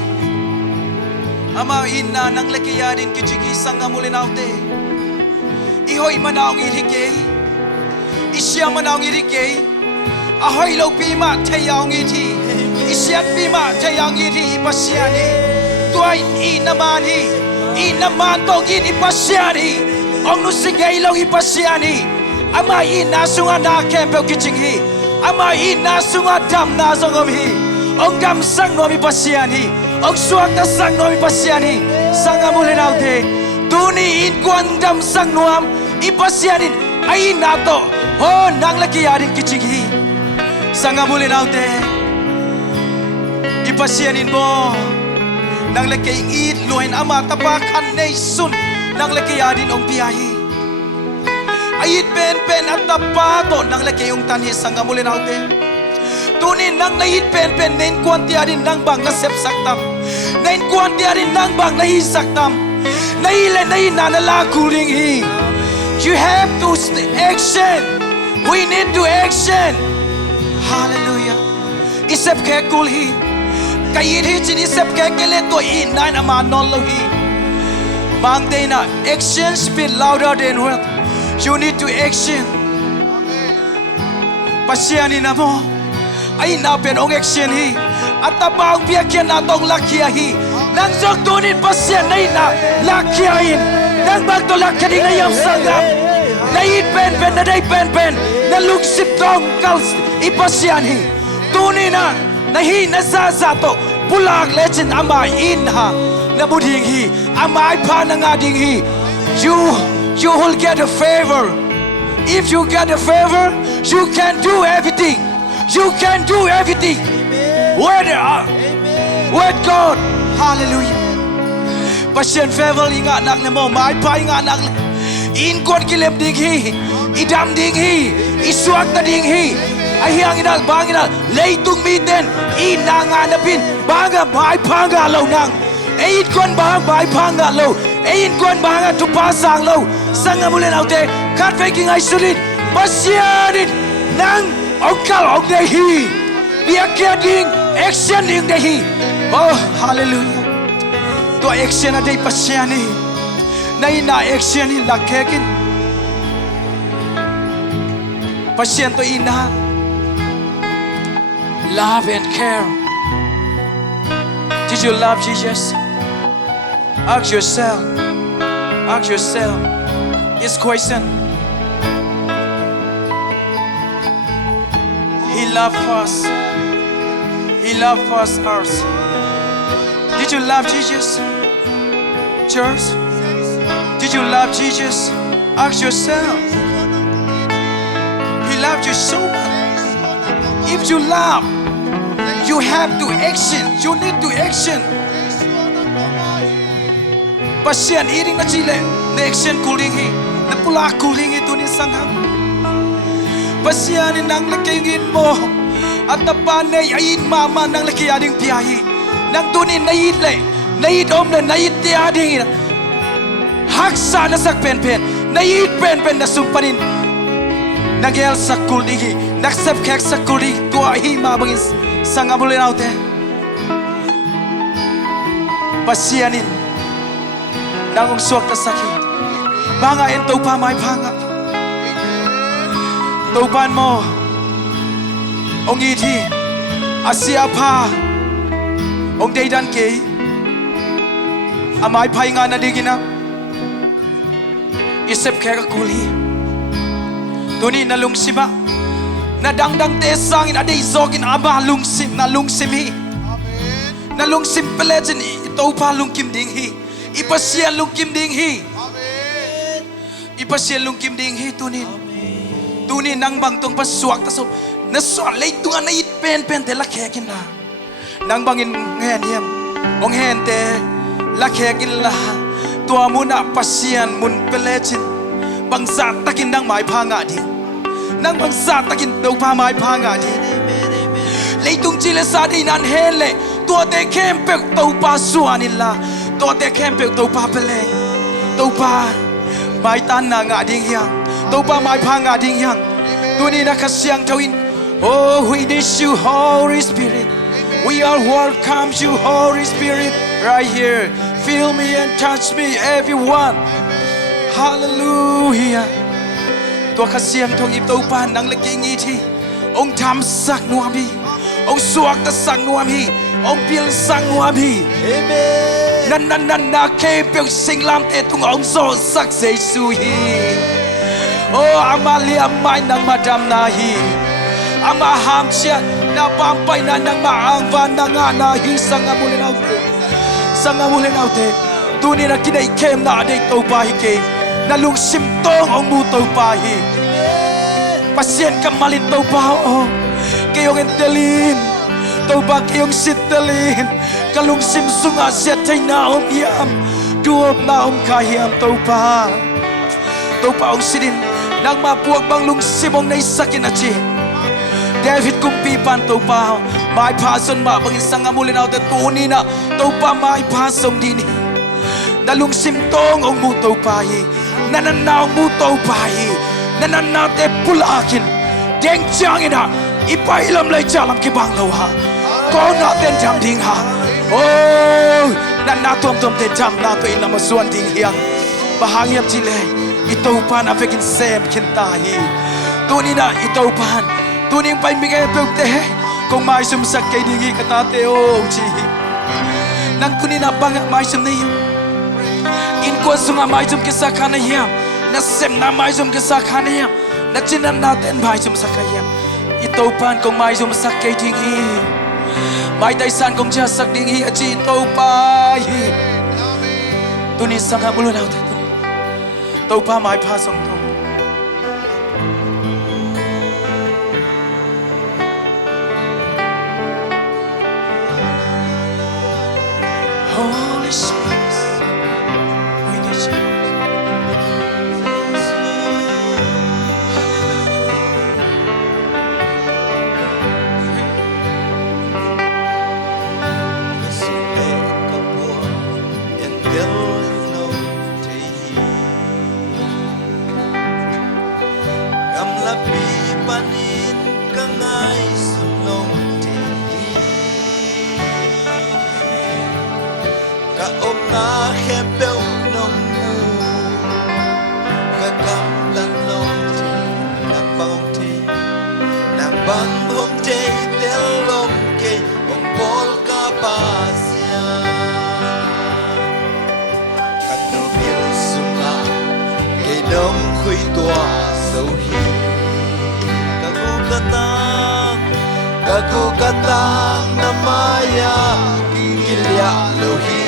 ama ina nang lekiyadin kijigi sanga mulinaute ihoy manaong irike isya manaong irike ahoy lo pima tayaong iti isyat pima tayaong iti ipasyani tuay inaman togin ipasyani ong nusigay lo ipasyani ama ina sunga na kempel kijigi ama ina sunga dam na zongomhi ong dam sang no ipasyani ông suak ta sang noi pasiani sang amule naute tuni in kuandam sang nuam ipasianin ai nato ho nang laki adin kichigi sang amule naute ipasianin mo nang laki it luin ama tapakan nei sun nang laki adin ong piahi ait pen at tapato nang laki ong tani sang amule naute tuni nang nait pen nen kuantiarin nang bang na sep saktam nen kuantiarin nang bang na hisaktam naile na nala kuling hi you have to action we need to action hallelujah isep ke kul hi kayit hi chin isep ke kele to in nine ama non lo hi Mang day na action speak louder than word. You need to action. Pasyanin na mo. Ay napen ong action hi. At tabang biyakin natong lakiyahi. Nang zogtunin pasyan na lakiyahin. Nang magtulak ka din na yung sanggap. Nait pen-pen na day pen-pen. Nalugsip tong kals ipasyan hi. Tunin na nahi nasasato. Pulag legend amay inha. Nabuding hi. Amay pa na nga ding hi. You will get a favor. If you get a favor, you can do everything. You can do everything. With God. Hallelujah. Pasyan favor inga anak na mo. May pa inga anak. Inkot kilip ding hi. Idam ding hi. Isuak na ding hi. Ayang inal bangin na. Leitung miten. Inanganapin. Banga may pa nga law nang. Eid kon bang may pa nga law. Eid kon bang tupasang law. Sanga muli na ute. Kat faking ay sulit. Pasyanin nang okal ok dehi. Biakya ding action ding dehi. Oh, hallelujah. To action na day pasyani. Na ina action ni lakekin. Pasyan to ina. Love and care. Did you love Jesus? Ask yourself. Ask yourself. This question. He loved us. He loved us. Did you love Jesus? Church? Did you love Jesus? Ask yourself. He loved you so much. If you love, you have to action. You need to action. Pasyan iring na chile. Na action kuling hi. Na pula kuling ito ni sangham. Pasyanin ang lakayungin mo. At napanay ayin mama ng lakiyading piyahi. Nang tunin naitle. Naitom na naitiyading. Haksa na sak pen-pen. Nait pen-pen na sumpanin. Nagyel sa kuligi. Naksap kek sa kuligi. Tuahi mabangis. Sangamulin naute. Pasyanin. Nang umsuak na sakit. Banga ento pa may panga. Tupan mo. Ong iti. Asya pa. Ong daydan kay. Amay pa nga na digin na. Isip kaya kakuli. Tuni na lungsiba. Nadangdang tesangin aday zogin aba lungsim na lungsimi. Na lungsim peletin ito pa lungkim dinghi. Ipasya lungkim dinghi. Ipasya lungkim dinghi tunin. Tunin nang bangtong pasuak taso. Nasuak lay tunga na pen te lakekin la. Nang bangin ngayon yam. Ong hente lakekin la. Tua muna pasyan mun peletin. Bangsa takin nang may panga di. Nang bangsa takin daw pa may panga di. Lay tung chile sa di nan hele. Tua te kempek daw pa suanila. Tua te kempek daw pa peleng. Daw pa may tanang nga ding yang. Daw pa may panga ding yang. Tuni na kasyang tawin. Oh, we need you, Holy Spirit. We all welcome you, Holy Spirit, right here. Feel me and touch me, everyone. Hallelujah. Tua kasyang tong iptaupan ng laging iti. Ong tamsak nuami. Ong suak tasak nuami. Ong pilsang nuami. Amen. Nan na kepel singlam te tung ong so sak se suhi. Oh, amali amay ng madam nahi. Amaham siya na pampay na ng maangvan na nga nahi sa ngamulin aute. Sa ngamulin aute. Tuni na kinaikem na aday taupahi ke. Nalungsim tong ang mutaw pahi. Pasyen ka malin taupaho. Kayong entelin. Taupa kayong sitalin. Kalungsim sunga siya tay naom yam. Duop naom kahiyam taupa. Taupa ang sidin. Nang mapuwag bang lungsimong na isakin na chi. David kumpipan taupa. May pason mabang isang amulin ako tuni na. Taupa may pasong dini. Nalungsim tong ang mutaw pahi. Nananaw mutaw pahi. Nananaw te pulakin. Deng tiyangin ha. Ipailam lay jalam kibang law ha. Kung natin jam ding ha. Oh, nan na tuam tuam te jam na to in ma suan ding hiang bahangiam chile ito pan avekin sem kin ta hi tuni na ito pan tuning pai mi ge pe te kong mai sum sak ke dingi kata te o chi nan kuni na bang mai sum ni in ko sunga mai sum ke sakhana hiam na sem na mai sum ke sakhana hiam na chinan na ten mai sum sakaya ito pan kong mai sum sak ke dingi mai dai san kong cha sak dingi achi ito pa hi tuni sang ha bulun out tuni to pa mai pha som to Holy Spirit, we need you. Bang hom te tel lom ke ong pol ka pasya kat no bil sunga ke dom khui tua so hi ka ku katang na maya kilya lo hi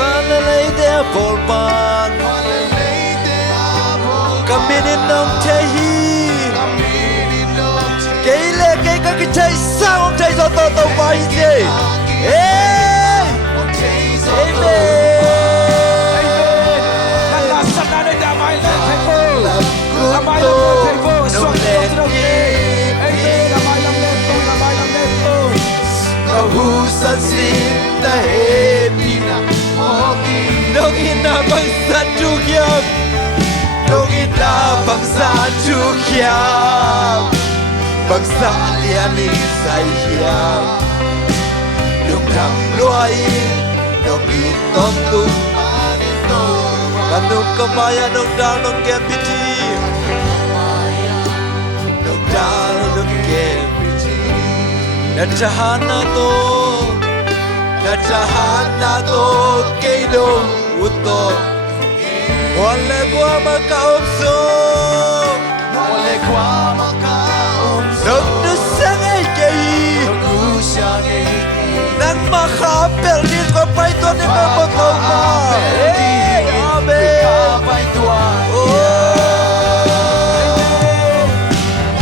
valale de pol pan kaminin nong te hi cái lệ cái chạy sao không chạy do tao tao bay gì ê La sana de da mai le pepo la mai le pepo so le la mai le pepo kau husan sin ta he pina dong ina bang sa chu kiam dong ina bang sa chu kiam bang sa liani sai hiam lung thầm loay dong in ton tung kanung kamaya dong dang dong kem piti dong dang dong kem piti dan jahana to keido uto wale kwa makaomso wale kwa makaomso dong du sangai kei nang makapel ni ko pai to ni ko ko pa abe pai tua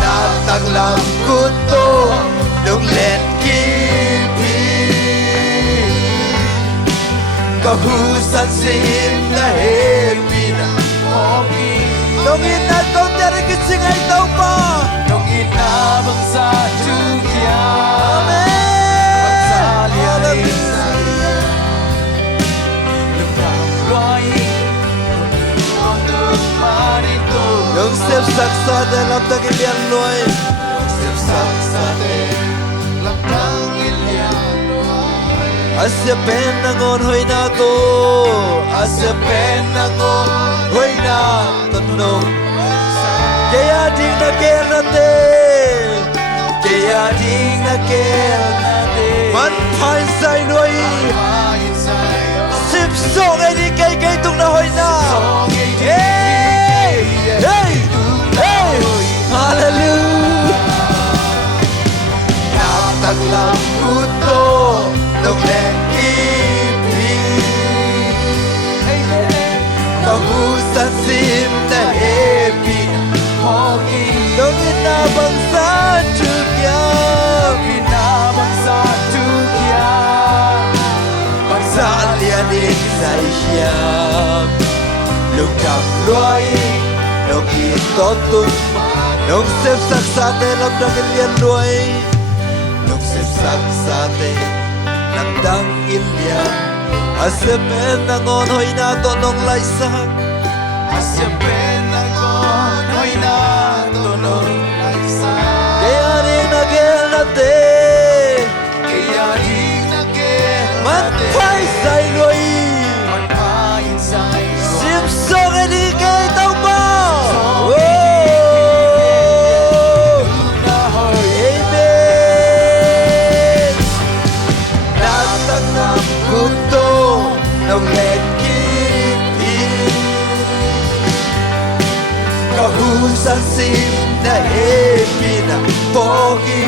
datang lam kuto dong let ki kahusan sim na happy na moki dong ina kong dari kisingai tau pa dong ina bangsa jukia amen bangsa liani lembang roi untuk marito dong sep saksa dalam tagilian loi dong sep saksa dalam tagilian Asya pen nangon hoy na to Asya pen nangon hoy na to no Kaya ding na kel na te Kaya ding na kel na te Man phai sai nuôi Sip song ay di kay kay tung na hoy na Hey Hey Hey Hallelujah Natag lang kuto Dong lên kipi Kahusan sim na happy Dong ina bangsa chukya Ina bangsa chukya Bangsa lianin sa hiyam Lúc đập loay Dong ito tung Dong sep saksate Lam dangin lian loay Dong sep saksate Nang ilya Asepen nangon hoy na to nong laisak Asepen nangon hoy na to nong laisak Kaya rin nagel na te Kaya rin nagel na te Man song ai đi kê tao bao. Amen. Na tanggap ko to nung let kipi. Kahusan sim na happy na pogi.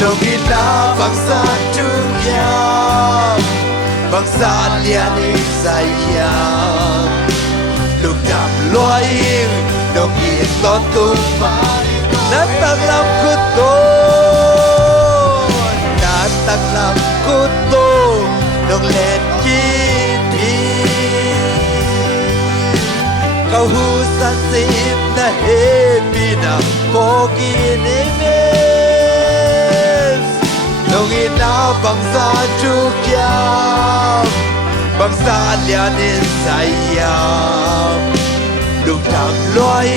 Nung inabang sa tuyang bangsa lianing sayang. Lúc đạp loài nung iton tumay. Nataglam ko to. Nataglam ko to nung let kipi. Kahusan sim na happy na pogi. Nung inabang sa tuyang bangsa lianin sayang. Lúc đạp loài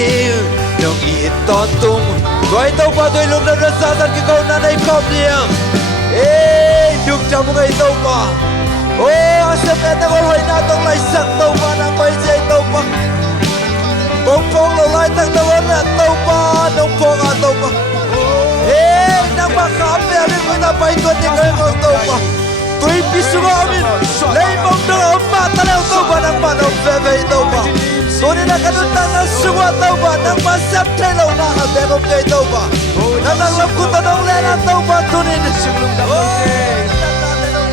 nung iton tung. Gọi tao qua tôi lúc đang ra sẵn cái câu nan đây không nhiều. Ê, lúc trong một ngày tao qua. Ô, sắp đến tao có hồi nào tao lại sắc tao qua đang quay dây tao qua. Bông phong lâu lại tăng tao ơn là tao qua. Nông phong à tao qua. Ê, nang khám về bên người ta bay tuần những người ngon tao qua. Tôi biết sự ngõ mình. Lấy bông đường ấm mà ta leo tao qua nang mà nông về về tao qua. Tôi đi nang kadun ta nang suwa tao qua. Nang mà sắp thay lâu nang hạt bè không gây tao qua. Nang lâm của tao nông lên là tao qua tôi đi.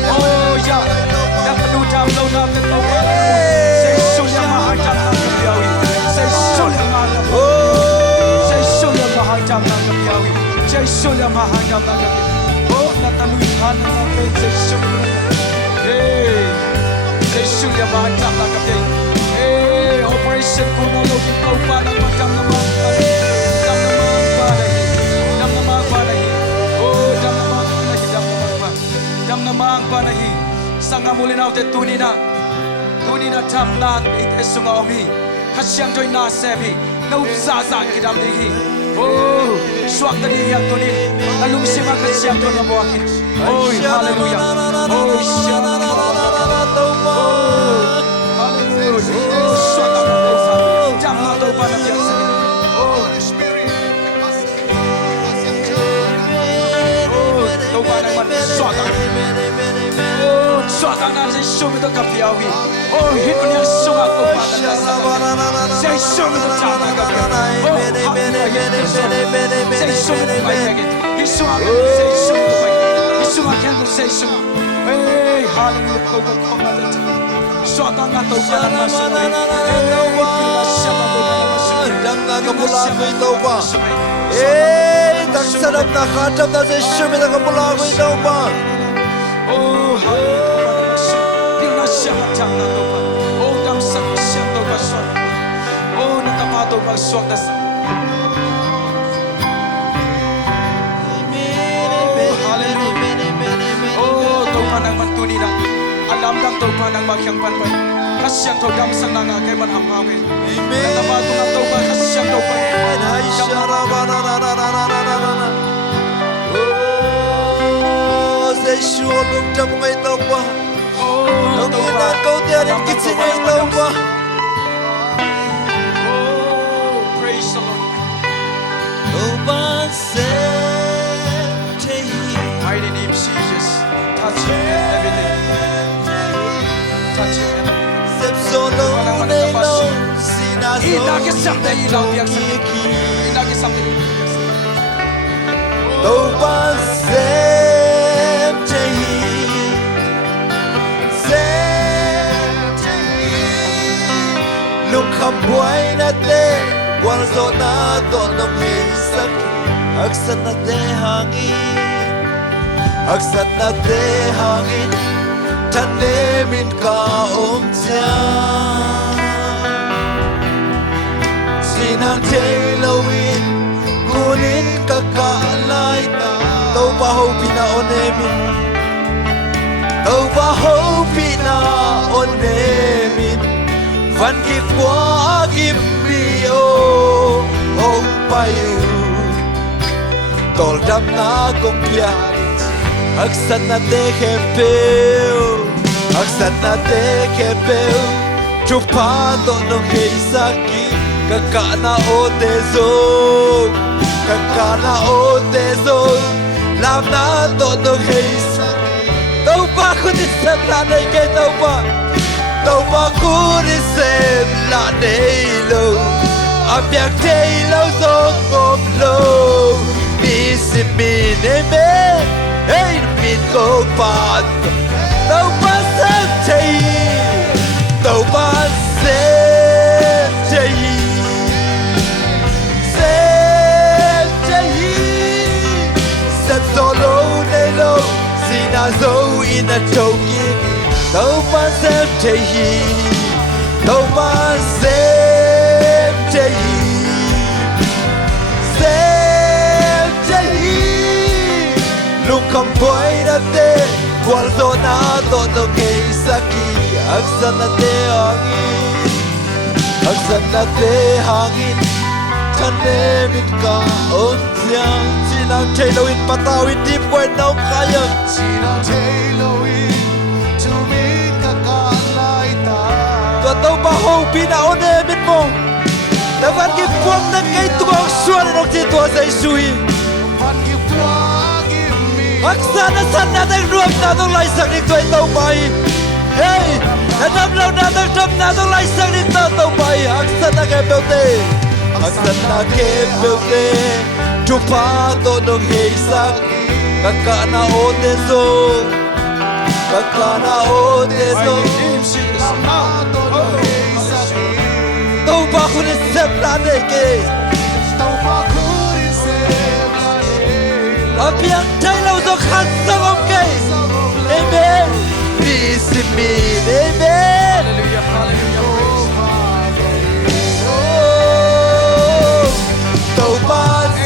Oh ya, nang penuh jam lâu năm cái tàu say suya mahajam nang kebiawi, say suya mahajam, say suya mahajam nang kebiawi, say suya mahajam nang kebiawi. Oh, natalui han nang ke say suya, say suya mahajam nang kebiawi. Operation kuno lo di kau pa nang macam namang padahi, dam namang padahi, oh dam namang padahi. Sanga mulin au te tunina tam nan it esunga omi kasyang joy na sebi nau za ki dam dihi. Oh swak tadi yang tunin alung sima kasyang joy na buakin. Oh hallelujah. Oh shalom. Hallelujah. Oh swak tadi jam na to pa na biasa. Oh spirit. Oh to pa na man swak. Suatang nan say sumi to kapiawi. Oh hit on yang sunga ko pada say sumi to jana kapiawi. Oh say sumi to baik. Isunga say sumi to baik. Isunga kan say sumi. Hey hallelujah ko ko ngata. Suatang nan to pada masuk. Dang na kapula ko ito ba? Eh, dang sarap na katam na say sumi na kapula ko ito ba? Oh hallelujah. Siapa jangan lupa. Oh dam sak siang to baswak. Oh nakapato baswak das. Oh hallelujah. Oh to panang mantuni na. Alam dam to panang makyang panpan. Kasyang to dam sang nanga kay man hampawe. Nakapato na to pa kasyang to pa. Ay sharaba na na na na na na na. Oh say sure look dam ngay to pa. Nung inagaw diyan kitsin ay tao ba? Oh, praise the Lord. Oban sente Mighty name Jesus. Touch everything. Touch everything. Sep solo nay lo sinaso Ilagi samte ilaw biyak sa ilagi samte. Oban sente Nung kabuhay natin Walso na doon ng hisak Agsat na te hangin Agsat na te hangin Tanemin ka umtiyan Sinang tailawin Kunin ka kaalay Tau bahaw pinaonemin Tau bahaw pinaonemin Van ki kwa gimbio Hong payu Tol dam na kumpya Agsat na te hempeo aksana te kepeu chupa to no heisaki kakana o tezo kakana o tezo lamna to no heisaki tau pa khuni sem la nei ke tau pa khuni sem la nei lo apyak tei lo zo ngom lo mi si mi ne me hey min ko pat tau pa sem tei tau pa sem tei sem tei sem solo nei lo sina zo in a toki tau pa sem tei tau pa sem tei sem tei lung không boy na te qual zona to no ngei saki aksana te hangin chane mit ka on tiang chinang chelo in pataw in deep boy nau kayang Sinang Tayloi to me kakalaita tua tau ba ho pina one mit mo na van ki puam na kai tuang suan no ti tua sai sui Pan ki plagi mi aksana san na dang ruam na dong lai sak ni toi tau bai hey na dam lau na dang tam na dong lai sak ni tau bai aksana ke peute chupa to no hei sak kakana o tezo tau ba khuni sep la nei ke Tau pa kurin sem la apiang thai lau zo khan sang om ke amen peace in me amen tau ba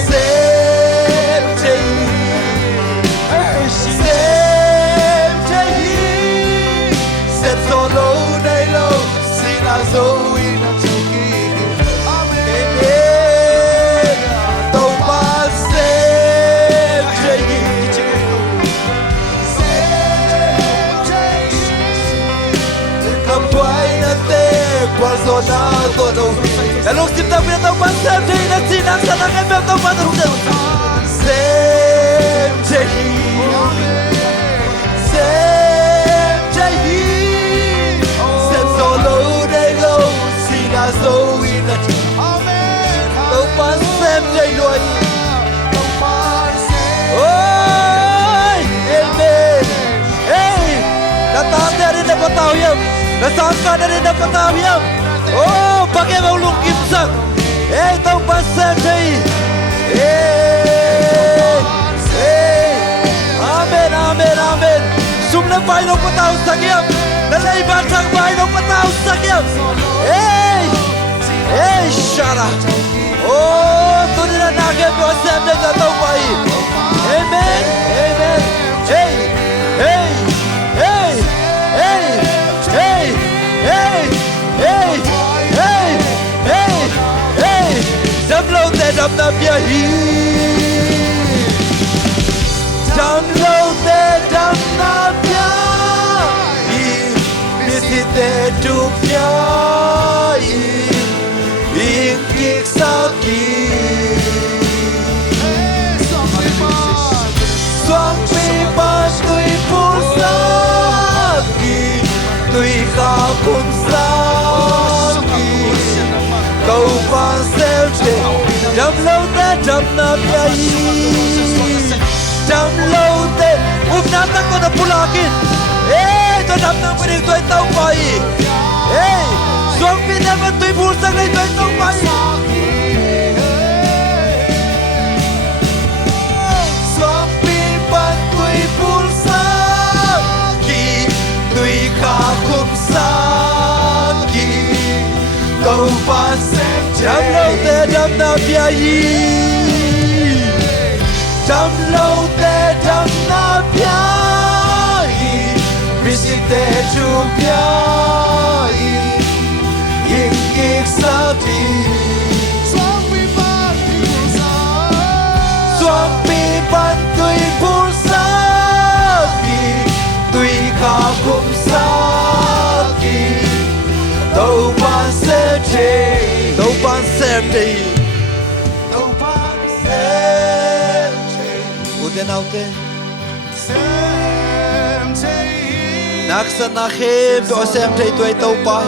sem chei sem solo nei lo sina zo in a toki amen tau ba sem chei Kampai na te qual zona to no la lung sim ta pina tau pa sem chei na sinang sana ke pe tau pa tu sem chei sem chei sem solo dei lo sina zo in a tau pa sem chei loi oi amen hey na ta te na patau yam na sangka dari na patau yam oh pakai bau lung kim sak hey tau pa sem chei amen amen amen sum na bai no patau sakiam na lei ban sang bai no patau sakiam hey hey shara oh tu ni na ke bo sem de tau bai amen amen hey hey hey hey hey hey hey hey hey hey dam lo te dam na pia hi dam lo te dam na pia hi mi si te tu pia hi in kik sa ki Swang pi ba tui pul sa ki tui ka kum sa ki Kau pa sel te dam lâu te dam na pia hi dam lâu te up nam na ko na pulakin eh to dam na pwede toy tau pai eh swang pi na ba tui pul sa ngai toy tau pai Swang pi ba tui pul sa ki tui ka kum sa ki Kau pa sem dam lâu te dam na pia hi dam lâu te dam na pia hi mi si te chu pia hi in kik sa ti Swang pi ban Swang pi ban tui pul sa ki tui ka kum sa xem đi tàu pa u te nau te xem thấy nak sa na khem to xem thấy tuổi tàu pa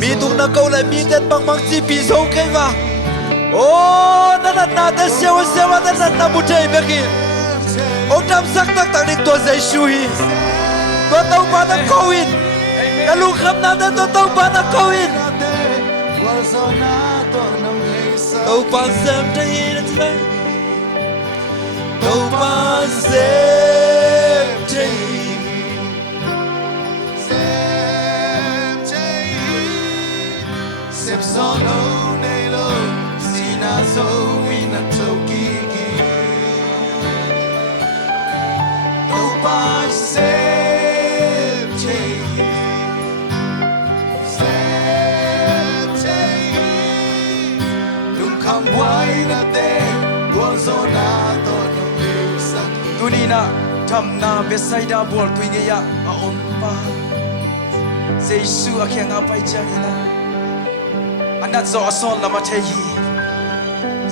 mi tung na câu lại mi tên bằng bằng chi pi sâu cái va ô na te sewa na bu te be ki ông tam sắc tak đi tua dây suy tua tàu pa na câu in na lu kham na tua tàu pa na câu in tàu pa xem thấy đấy tàu pa xem thấy xem gió lâu nay lâu xin na dấu mi na trâu kỳ kỳ tàu pa xem thấy đúng không quay na te buồn gió na to nông liu sắc tunina tham na besaida bol tuingeya a ompa Jesu akheng apai changina anat zo asol lama thei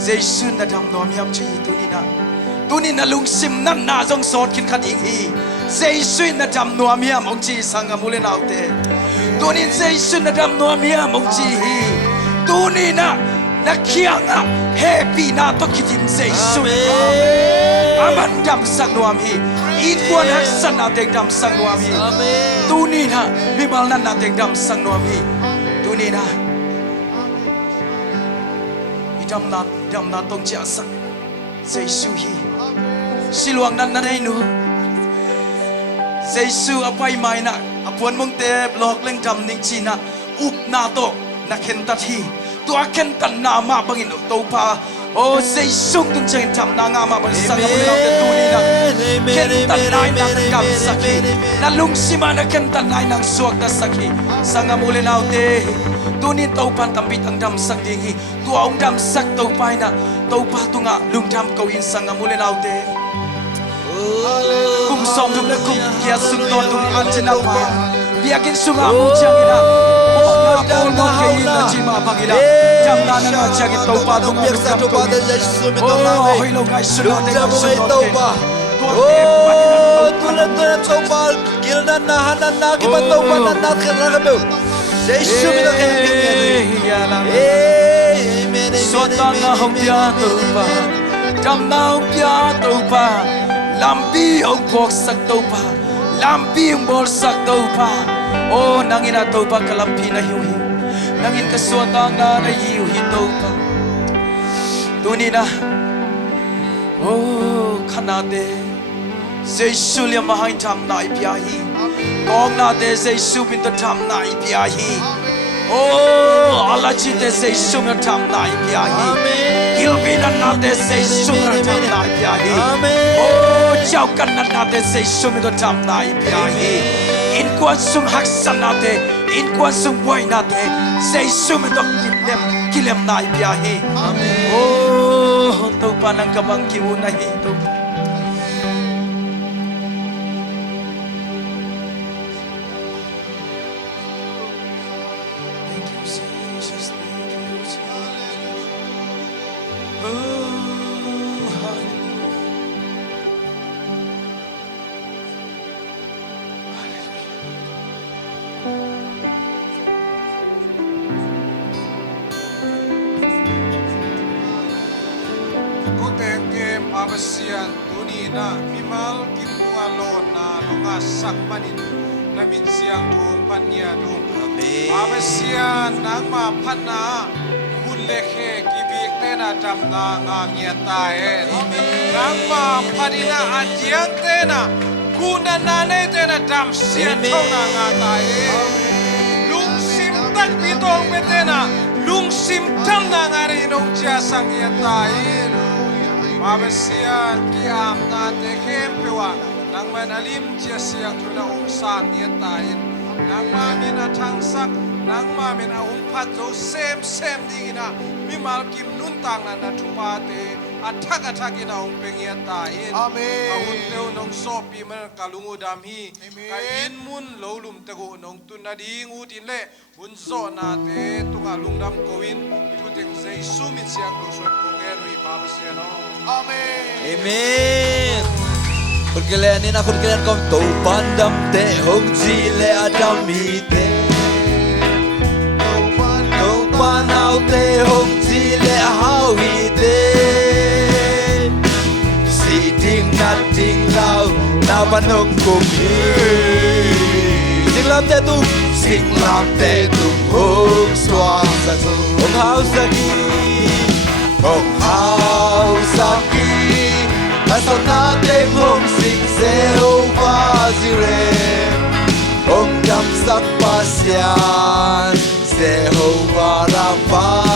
Jesu na dam nom yam chi tunina lungsim nan na jong sot kin khat ing hi Jesu na dam nom yam ong chi sanga mule naute tunin Jesu na dam nom yam ong chi hi tunina na khianga happy na to kitin Jesu aman dam sang nuam hi in kuan hak san na teng dam sang nuam hi tunina bimal nan na teng dam sang nuam hi tunina dam na tong cha sak Jesu hi siluang nan na nei nu Jesu apai mai na apuan mong te blok leng dam ning chi na up na to na khen ta thi to khen tan na ma bangin to pa oh Jesu tung chen tam na nga ma bang sang mo na te tunina khen tan nai na kam sakhi na lung sima na khen tan nai nang suak na sakhi sanga mo le nau te tunin tàu pan tambit ang dam sak ding hi tu ong dam sak tàu pai na tàu pa tunga lung dam ko in sanga mule naute kum som dum le kum kia sung ton tung an chena pa biakin sunga mu changina o na pol mo ke na chima bagila jam na na changin tàu pa tunga lung dam ko oh hoi lo ngai sun na te tàu pa tu tàu pa gil na hanan na ki ba tàu pa na khara ka be Jesu mi na kaya amen sotang na hopya topa jam na hopya topa lampi ông bok sak topa lampi ông bol sak topa oh nangin na topa kalampi na hiu nangin ka sotang na hiu hi topa tunina oh kanade Jesu liam mahai tham na ipiahi Kong na te Jesu bin ta tham na ipiahi oh ala chi te Jesu na tham na ipiahi Gilbin na te Jesu na tham na ipiahi oh chau kan na te Jesu mi ta tham na ipiahi in kwan sum haksan na te in kwan sum boy na te Jesu mi ta kilem na ipiahi oh to pa nang kabang kiu na hi to Abasian tunina mimal kimtunga lon na nonga sakmanin namin siyang thong panya dung Abasian nang ma phana hulekhe kibik tena damna ngangya tae nang ma phadina ajiang tena kuna nane tena dam sian thona nga tae lung sim tak bitong betena lung sim tam na ngari nong chia sangya tae Abasian kiam na te kempewa nang manalim chia siang tuna ongsan yetain nang mamin atang sak nang mamin ahum phat zo sem dingina mimal kim nun tang na thupate athak ina ong pengia ta in Amen. kahun teu nong so pi man kalungu dam hi ka in mun lo lum te go nong tun na ding u tin le mun zo na te tunga lungdam koin itu teng Jesu mit siang do so ko nge ri pa ba sia no Amen. Amen. Kun kalian ina kun kalian kom to pandam te hong chi le adam mi te. To panau te hong chi le hao hi te. Si ting na ting lao na panong kum hi. Sing lam te tu hong swang sa su. Hong hao sa ki. Hong hao sa ki. Asal natin hong sing Jehovah Jireh Hong dam sak pasyan Jehovah Rapha